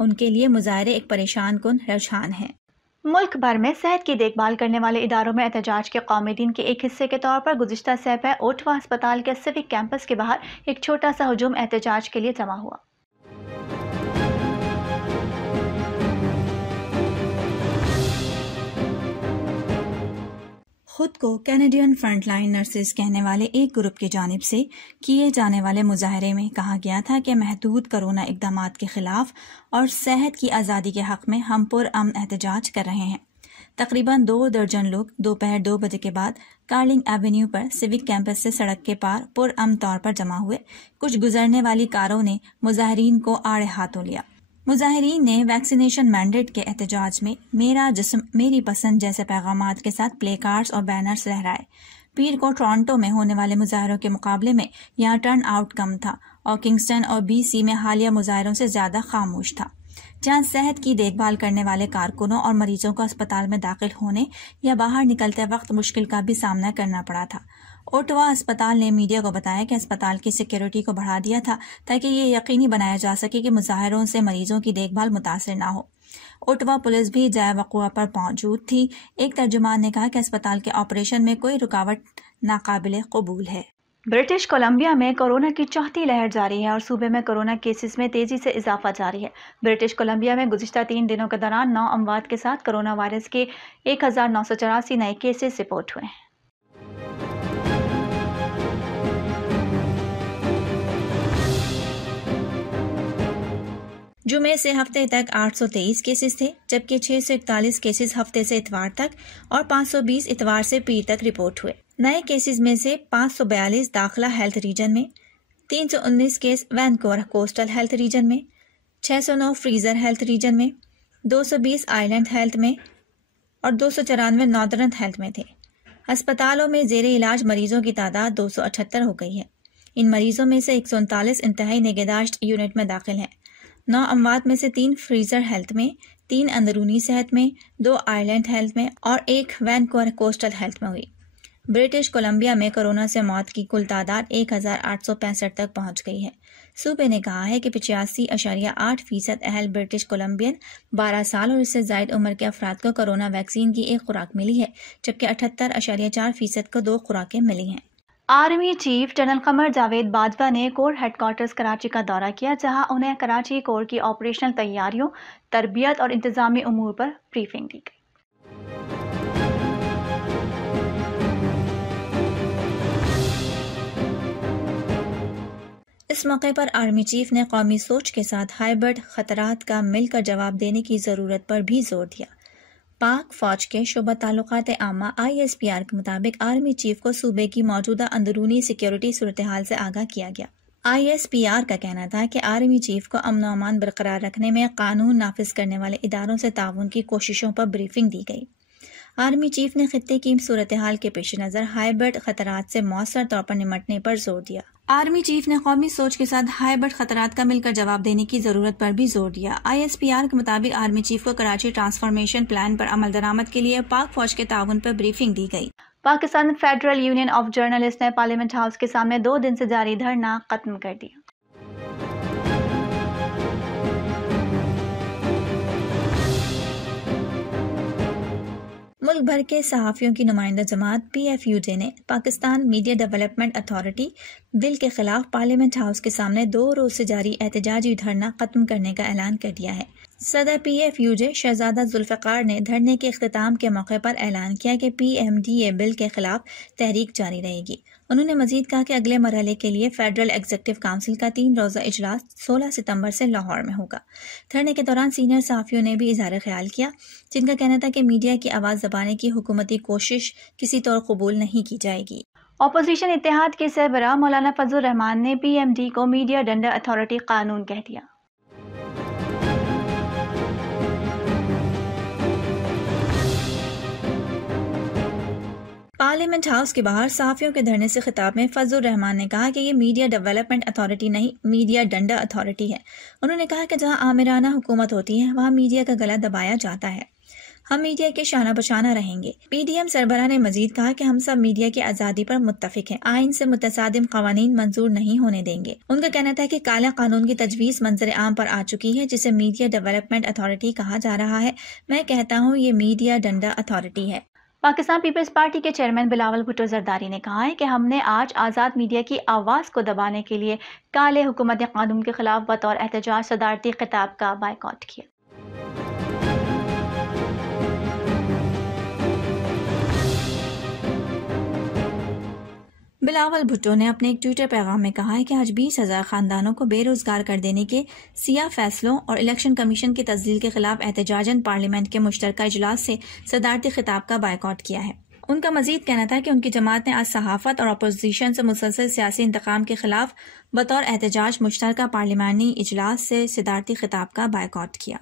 ان کے لیے مظاہرے ایک پریشان کن رجحان ہے۔ ملک بھر میں صحت کی دیکھ بھال کرنے والے اداروں میں احتجاج کے قومی دن کے ایک حصے کے طور پر گزشتہ سہ اوٹوا ہسپتال کے سیوک کیمپس کے باہر ایک چھوٹا سا ہجوم احتجاج کے لیے جمع ہوا۔ خود کو کینیڈین فرنٹ لائن نرسز کہنے والے ایک گروپ کی جانب سے کیے جانے والے مظاہرے میں کہا گیا تھا کہ محدود کرونا اقدامات کے خلاف اور صحت کی آزادی کے حق میں ہم پرامن احتجاج کر رہے ہیں۔ تقریباً 2 درجن لوگ دوپہر 2 بجے کے بعد کارلنگ ایونیو پر سیوک کیمپس سے سڑک کے پار پرامن طور پر جمع ہوئے۔ کچھ گزرنے والی کاروں نے مظاہرین کو آڑے ہاتھوں لیا۔ مظاہرین نے ویکسینیشن مینڈیٹ کے احتجاج میں میرا جسم میری پسند جیسے پیغامات کے ساتھ پلے کارڈز اور بینرز لہرائے۔ پیر کو ٹورانٹو میں ہونے والے مظاہروں کے مقابلے میں یہاں ٹرن آؤٹ کم تھا اور کنگسٹن اور BC میں حالیہ مظاہروں سے زیادہ خاموش تھا، جہاں صحت کی دیکھ بھال کرنے والے کارکنوں اور مریضوں کو اسپتال میں داخل ہونے یا باہر نکلتے وقت مشکل کا بھی سامنا کرنا پڑا تھا۔ اوٹوا اسپتال نے میڈیا کو بتایا کہ اسپتال کی سیکیورٹی کو بڑھا دیا تھا تاکہ یہ یقینی بنایا جا سکے کہ مظاہروں سے مریضوں کی دیکھ بھال متاثر نہ ہو۔ اوٹوا پولیس بھی جائے وقوع پر موجود تھی۔ ایک ترجمان نے کہا کہ اسپتال کے آپریشن میں کوئی رکاوٹ ناقابل قبول ہے۔ برٹش کولمبیا میں کورونا کی چوتھی لہر جاری ہے اور صوبے میں کورونا کیسز میں تیزی سے اضافہ جاری ہے۔ برٹش کولمبیا میں گزشتہ 3 دنوں کے دوران 9 اموات کے ساتھ کورونا وائرس کے 1984 نئے کیسز رپورٹ ہوئے ہیں۔ جمعے سے ہفتے تک 823 کیسز تھے، جبکہ 641 کیسز ہفتے سے اتوار تک اور 520 اتوار سے پیر تک رپورٹ ہوئے۔ نئے کیسز میں سے 542 داخلہ ہیلتھ ریجن میں، 319 case Vancouver coastal health region میں، 609 فریزر ہیلتھ ریجن میں، 220 آئی لینڈ ہیلتھ میں اور 294 ناردرن ہیلتھ میں تھے۔ ہسپتالوں میں زیر علاج مریضوں کی تعداد 278 ہو گئی ہے۔ ان مریضوں میں سے 139 انتہائی نگہداشت یونٹ میں داخل ہیں۔ 9 اموات میں سے 3 فریزر ہیلتھ میں، 3 اندرونی صحت میں، 2 آئی لینڈ ہیلتھ میں اور 1 وینکوور کوسٹل ہیلتھ میں ہوئی۔ برٹش کولمبیا میں کورونا سے موت کی کل تعداد 1865 تک پہنچ گئی ہے۔ صوبے نے کہا ہے کہ 85.8% اہل برٹش کولمبین 12 سال اور اس سے زائد عمر کے افراد کو کورونا ویکسین کی 1 خوراک ملی ہے، جبکہ 78.4% کو 2 خوراکیں ملی ہیں۔ Army chief general Qamar Javed Bajwa نے کور ہیڈ کوارٹرز کراچی کا دورہ کیا، جہاں انہیں کراچی کور کی آپریشنل تیاریوں، تربیت اور انتظامی امور پر بریفنگ دی گئی۔ اس موقع پر آرمی چیف نے قومی سوچ کے ساتھ ہائبرڈ خطرات کا مل کر جواب دینے کی ضرورت پر بھی زور دیا۔ پاک فوج کے شعبہ تعلقات عامہ ISPR کے مطابق آرمی چیف کو صوبے کی موجودہ اندرونی سیکیورٹی صورتحال سے آگاہ کیا گیا۔ ISPR کا کہنا تھا کہ آرمی چیف کو امن و امان برقرار رکھنے میں قانون نافذ کرنے والے اداروں سے تعاون کی کوششوں پر بریفنگ دی گئی۔ آرمی چیف نے خطے کی صورتحال کے پیش نظر ہائبرڈ خطرات سے مؤثر طور پر نمٹنے پر زور دیا۔ آرمی چیف نے قومی سوچ کے ساتھ ہائبرڈ خطرات کا مل کر جواب دینے کی ضرورت پر بھی زور دیا۔ ISPR کے مطابق آرمی چیف کو کراچی ٹرانسفارمیشن پلان پر عمل درآمد کے لیے پاک فوج کے تعاون پر بریفنگ دی گئی۔ Pakistan federal union of journalist نے پارلیمنٹ ہاؤس کے سامنے 2 دن سے جاری دھرنا ختم کر دیا۔ ملک بھر کے صحافیوں کی نمائندہ جماعت PFUJ نے پاکستان میڈیا ڈیولپمنٹ اتھارٹی بل کے خلاف پارلیمنٹ ہاؤس کے سامنے 2 روز سے جاری احتجاجی دھرنا ختم کرنے کا اعلان کر دیا ہے۔ صدر PFUJ شہزادہ ذوالفقار نے دھرنے کے اختتام کے موقع پر اعلان کیا کہ PMDA بل کے خلاف تحریک جاری رہے گی۔ انہوں نے مزید کہا کہ اگلے مرحلے کے لیے فیڈرل ایگزیکٹو کونسل کا 3 روزہ اجلاس 16 ستمبر سے لاہور میں ہوگا۔ دھرنے کے دوران سینئر صحافیوں نے بھی اظہار خیال کیا، جن کا کہنا تھا کہ میڈیا کی آواز دبانے کی حکومتی کوشش کسی طور قبول نہیں کی جائے گی۔ اپوزیشن اتحاد کے سربراہ مولانا فضل الرحمان نے PMD کو میڈیا ڈنڈا اتھارٹی قانون کہہ دیا۔ پارلیمنٹ ہاؤس کے باہر صحافیوں کے دھرنے سے خطاب میں فضل الرحمان نے کہا کہ یہ میڈیا ڈیولپمنٹ اتھارٹی نہیں، میڈیا ڈنڈا اتھارٹی ہے۔ انہوں نے کہا کہ جہاں آمرانہ حکومت ہوتی ہے وہاں میڈیا کا گلا دبایا جاتا ہے۔ ہم میڈیا کے شانہ بشانہ رہیں گے۔ پی ڈی ایم سربراہ نے مزید کہا کہ ہم سب میڈیا کی آزادی پر متفق ہیں، آئین سے متصادم قوانین منظور نہیں ہونے دیں گے۔ ان کا کہنا تھا کہ کالا قانون کی تجویز منظر عام پر آ چکی ہے، جسے میڈیا ڈیولپمنٹ اتھارٹی کہا جا رہا ہے۔ میں کہتا ہوں یہ میڈیا ڈنڈا اتھارٹی ہے۔ پاکستان پیپلز پارٹی کے چیئرمین بلاول بھٹو زرداری نے کہا ہے کہ ہم نے آج آزاد میڈیا کی آواز کو دبانے کے لیے کالے حکومت قانون کے خلاف بطور احتجاج صدارتی خطاب کا بائیکاٹ کیا۔ بلاول بھٹو نے اپنے ایک ٹویٹر پیغام میں کہا ہے کہ آج 20,000 خاندانوں کو بے روزگار کر دینے کے سیاہ فیصلوں اور الیکشن کمیشن کی تزلیل کے خلاف احتجاجاً پارلیمنٹ کے مشترکہ اجلاس سے صدارتی خطاب کا بائیکاٹ کیا ہے۔ ان کا مزید کہنا تھا کہ ان کی جماعت نے آج صحافت اور اپوزیشن سے مسلسل سیاسی انتقام کے خلاف بطور احتجاج مشترکہ پارلیمانی اجلاس سے صدارتی خطاب کا بائیکاٹ کیا۔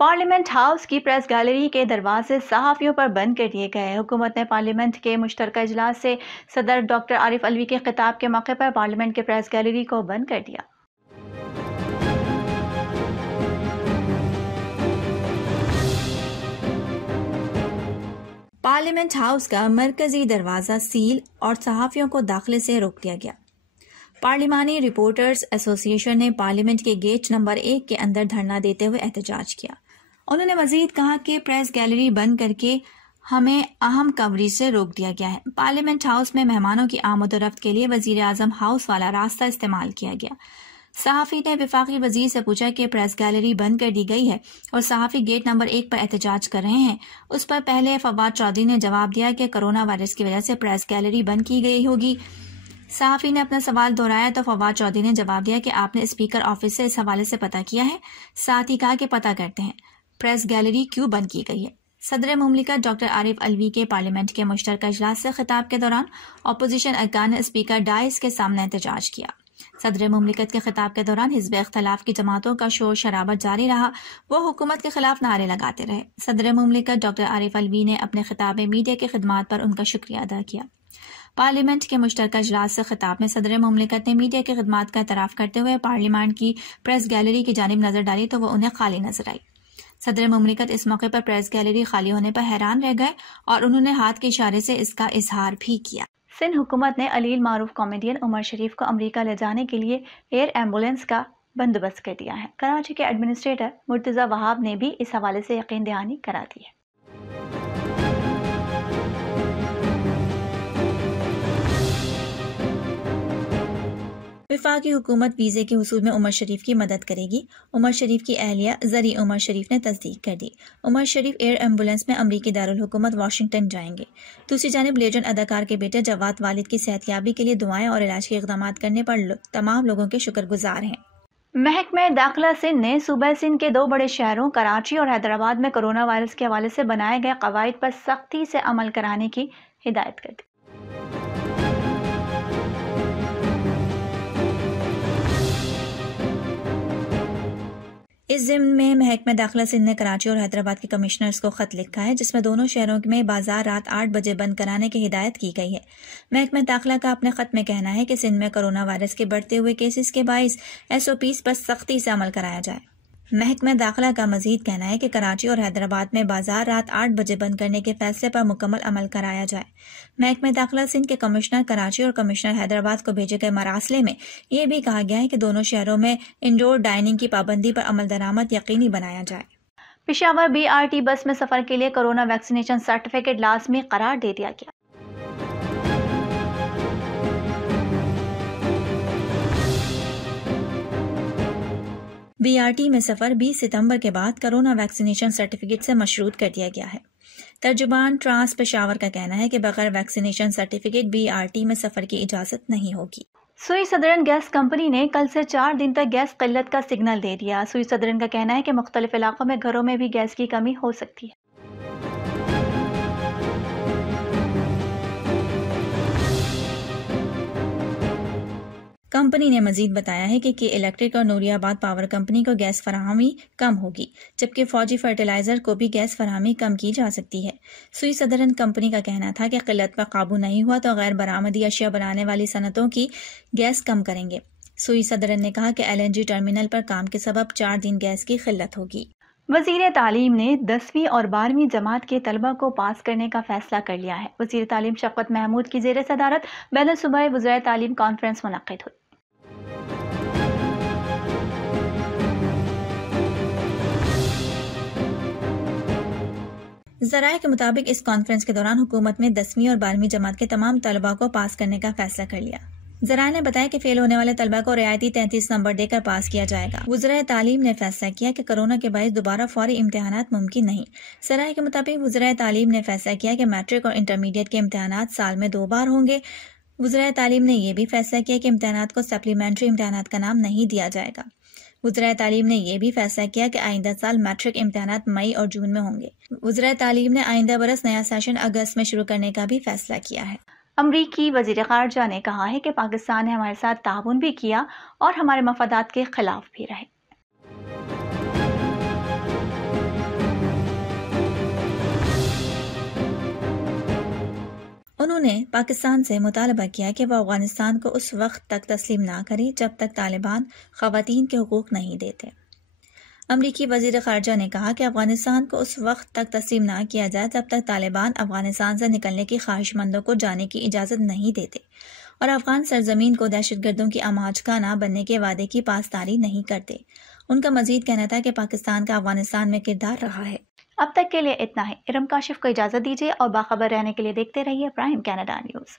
پارلیمنٹ ہاؤس کی پریس گیلری کے دروازے صحافیوں پر بند کر دیے گئے۔ حکومت نے پارلیمنٹ کے مشترکہ اجلاس سے صدر ڈاکٹر عارف علوی کے خطاب کے موقع پر پارلیمنٹ کے پریس گیلری کو بند کر دیا۔ پارلیمنٹ ہاؤس کا مرکزی دروازہ سیل اور صحافیوں کو داخلے سے روک دیا گیا۔ پارلیمانی رپورٹرز ایسوسی ایشن نے پارلیمنٹ کے گیٹ نمبر 1 کے اندر دھرنا دیتے ہوئے احتجاج کیا۔ انہوں نے مزید کہا کہ پریس گیلری بند کر کے ہمیں اہم کوریج سے روک دیا گیا ہے۔ پارلیمنٹ ہاؤس میں مہمانوں کی آمد و رفت کے لیے وزیر اعظم ہاؤس والا راستہ استعمال کیا گیا۔ صحافی نے وفاقی وزیر سے پوچھا کہ پریس گیلری بند کر دی گئی ہے اور صحافی گیٹ نمبر 1 پر احتجاج کر رہے ہیں۔ اس پر پہلے فواد چودھری نے جواب دیا کہ کرونا وائرس کی وجہ سے پریس گیلری بند کی گئی ہوگی۔ صحافی نے اپنا سوال دہرایا تو فواد چودھری نے جواب دیا کہ آپ نے اسپیکر آفس سے اس حوالے سے پتہ کیا ہے؟ ساتھ ہی کہا کہ پتہ کرتے ہیں پریس گیلری کیوں بند کی گئی ہے۔ صدر مملکت ڈاکٹر عارف علوی کے پارلیمنٹ کے مشترکہ اجلاس سے خطاب کے دوران اپوزیشن ارکان نے اسپیکر ڈائس کے سامنے احتجاج کیا۔ صدر مملکت کے خطاب کے دوران حزب اختلاف کی جماعتوں کا شور شرابت جاری رہا، وہ حکومت کے خلاف نعرے لگاتے رہے۔ صدر مملکت ڈاکٹر عارف علوی نے اپنے خطاب میں میڈیا کی خدمات پر ان کا شکریہ ادا کیا۔ پارلیمنٹ کے مشترکہ اجلاس سے خطاب میں صدر مملکت نے میڈیا کی خدمات کا اعتراف کرتے ہوئے پارلیمنٹ کی پریس گیلری کی جانب نظر ڈالی تو وہ انہیں خالی نظر آئی۔ صدر مملکت اس موقع پر پریس گیلری خالی ہونے پر حیران رہ گئے اور انہوں نے ہاتھ کے اشارے سے اس کا اظہار بھی کیا۔ سندھ حکومت نے علیل معروف کامیڈین عمر شریف کو امریکہ لے جانے کے لیے ایئر ایمبولینس کا بندوبست کر دیا ہے۔ کراچی کے ایڈمنسٹریٹر مرتضی وہاب نے بھی اس حوالے سے یقین دہانی کرا دی ہے۔ وفاقی حکومت ویزے کے حصول میں عمر شریف کی مدد کرے گی۔ عمر شریف کی اہلیہ زری عمر شریف نے تصدیق کر دی۔ عمر شریف ایئر ایمبولینس میں امریکی دارالحکومت واشنگٹن جائیں گے۔ دوسری جانب لیجنڈ اداکار کے بیٹے جواد والد کی صحت یابی کے لیے دعائیں اور علاج کے اقدامات کرنے پر تمام لوگوں کے شکر گزار ہیں۔ محکمہ داخلہ سندھ نے صوبہ سندھ کے 2 بڑے شہروں کراچی اور حیدرآباد میں کرونا وائرس کے حوالے سے بنائے گئے قواعد پر سختی سے عمل کرانے کی ہدایت کر دی۔ اس ضمن میں محکمہ داخلہ سندھ نے کراچی اور حیدرآباد کے کمشنرز کو خط لکھا ہے، جس میں دونوں شہروں میں بازار رات 8 بجے بند کرانے کی ہدایت کی گئی ہے۔ محکمہ داخلہ کا اپنے خط میں کہنا ہے کہ سندھ میں کرونا وائرس کے بڑھتے ہوئے کیسز کے باعث SOPs پر سختی سے عمل کرایا جائے۔ محکمہ داخلہ کا مزید کہنا ہے کہ کراچی اور حیدرآباد میں بازار رات 8 بجے بند کرنے کے فیصلے پر مکمل عمل کرایا جائے۔ محکمہ داخلہ سندھ کے کمشنر کراچی اور کمشنر حیدرآباد کو بھیجے گئے مراسلے میں یہ بھی کہا گیا ہے کہ دونوں شہروں میں انڈور ڈائننگ کی پابندی پر عمل درآمد یقینی بنایا جائے۔ پشاور BRT بس میں سفر کے لیے کورونا ویکسینیشن سرٹیفکیٹ لازمی قرار دے دیا گیا۔ BRT میں سفر 20 ستمبر کے بعد کرونا ویکسینیشن سرٹیفکیٹ سے مشروط کر دیا گیا ہے۔ ترجمان ٹرانس پشاور کا کہنا ہے کہ بغیر ویکسینیشن سرٹیفکیٹ BRT میں سفر کی اجازت نہیں ہوگی۔ سوئی سدرن گیس کمپنی نے کل سے 4 دن تک گیس قلت کا سگنل دے دیا۔ سوئی سدرن کا کہنا ہے کہ مختلف علاقوں میں گھروں میں بھی گیس کی کمی ہو سکتی ہے۔ کمپنی نے مزید بتایا ہے کہ الیکٹرک اور نوری آباد پاور کمپنی کو گیس فراہمی کم ہوگی، جبکہ فوجی فرٹیلائزر کو بھی گیس فراہمی کم کی جا سکتی ہے۔ سوئی سدرن کمپنی کا کہنا تھا کہ قلت پر قابو نہیں ہوا تو غیر برآمدی اشیاء بنانے والی صنعتوں کی گیس کم کریں گے۔ سوئی سدرن نے کہا کہ LNG ٹرمینل پر کام کے سبب 4 دن گیس کی قلت ہوگی۔ وزیر تعلیم نے 10ویں اور 12ویں جماعت کے طلبہ کو پاس کرنے کا فیصلہ کر لیا ہے۔ وزیر تعلیم شفقت محمود کی زیر صدارت بین الصوبائی وزرائے تعلیم کانفرنس منعقد ہوئی۔ ذرائع کے مطابق اس کانفرنس کے دوران حکومت میں 10ویں اور 12ویں جماعت کے تمام طلباء کو پاس کرنے کا فیصلہ کر لیا۔ ذرائع نے بتایا کہ فیل ہونے والے طلباء کو رعایتی 33 نمبر دے کر پاس کیا جائے گا۔ وزرائے تعلیم نے فیصلہ کیا کہ کرونا کے باعث دوبارہ فوری امتحانات ممکن نہیں۔ ذرائع کے مطابق وزرائے تعلیم نے فیصلہ کیا کہ میٹرک اور انٹرمیڈیٹ کے امتحانات سال میں 2 بار ہوں گے۔ وزرائے تعلیم نے یہ بھی فیصلہ کیا کہ امتحانات کو سپلیمنٹری امتحانات کا نام نہیں دیا جائے گا۔ وزرائے تعلیم نے یہ بھی فیصلہ کیا کہ آئندہ سال میٹرک امتحانات مئی اور جون میں ہوں گے۔ وزرائے تعلیم نے آئندہ برس نیا سیشن اگست میں شروع کرنے کا بھی فیصلہ کیا ہے۔ امریکی وزیر خارجہ نے کہا ہے کہ پاکستان نے ہمارے ساتھ تعاون بھی کیا اور ہمارے مفادات کے خلاف بھی رہے۔ انہوں نے پاکستان سے مطالبہ کیا کہ وہ افغانستان کو اس وقت تک تسلیم نہ کرے جب تک طالبان خواتین کے حقوق نہیں دیتے۔ امریکی وزیر خارجہ نے کہا کہ افغانستان کو اس وقت تک تسلیم نہ کیا جائے جب تک طالبان افغانستان سے نکلنے کی خواہش مندوں کو جانے کی اجازت نہیں دیتے اور افغان سرزمین کو دہشت گردوں کی آماج کا نہ بننے کے وعدے کی پاسداری نہیں کرتے۔ ان کا مزید کہنا تھا کہ پاکستان کا افغانستان میں کردار رہا ہے۔ اب تک کے لیے اتنا ہے۔ ارم کاشف کو اجازت دیجیے اور باخبر رہنے کے لیے دیکھتے رہیے پرائم کینیڈا نیوز۔